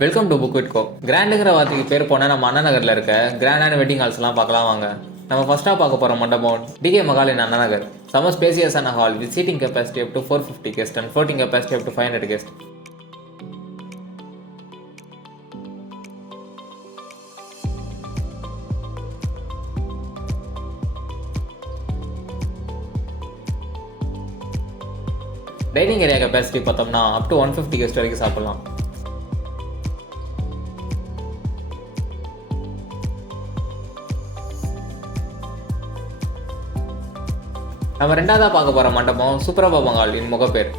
Welcome to book with கோ. கிராண்டுங்கிற வார்த்தைக்கு பேர் போனால் நம்ம அண்ணா நகரில் இருக்க கிராண்டான வெட்டிங் ஹால்ஸ்லாம் பார்க்கலாம் வாங்க. நம்ம ஃபர்ஸ்ட்டாக பார்க்க போகிற மண்டபம் டிகே மகால் இன் அண்ணா நகர். செம ஸ்பேசியஸான hall with seating capacity up to 450 guests and floating capacity up to 500 guests. Dining area capacity பார்த்தோம்னா அப் டு 150 guests வரைக்கும் சாப்பிடலாம். நம்ம ரெண்டாவதாக பார்க்க போகிற மண்டபம் சூப்பரபா மகால் இன் முகப்பேர்.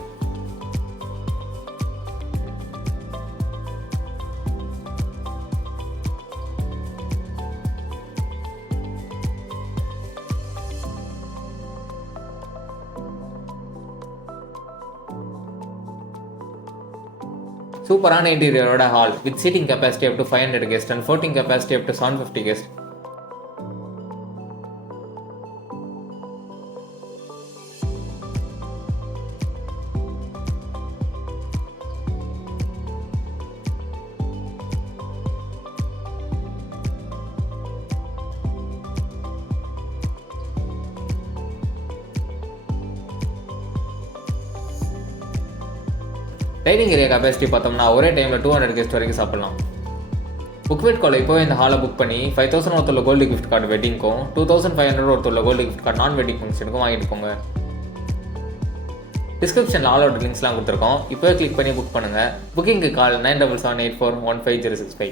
சூப்பரான இன்டீரியரோட hall with seating capacity up to 500 guests and floating capacity up to 750 guests. Dining area capacity பார்த்தோம்னா ஒரே டைமில் 200 guests வரைக்கும் சாப்பிடலாம். புக் வித் கோல இப்போ இந்த ஹாலை புக் பண்ணி 5000 ஒருத்தர் கோல்டு கிஃப்ட் கார்டு வெட்டிங்க்கும் 2500 ஒருத்தர் கோல்டு கிஃப்ட் கார்டு நான் வெட்டிங் ஃபங்க்ஷனுக்கும் வாங்கிட்டு போங்க. டிஸ்கிரிப்ஷனில் ஆலோட லிங்க்ஸ்லாம் கொடுத்துருக்கோம். இப்போ கிளிக் பண்ணி புக் பண்ணுங்கள். புக்கிங்க்கு கால் 9778415065.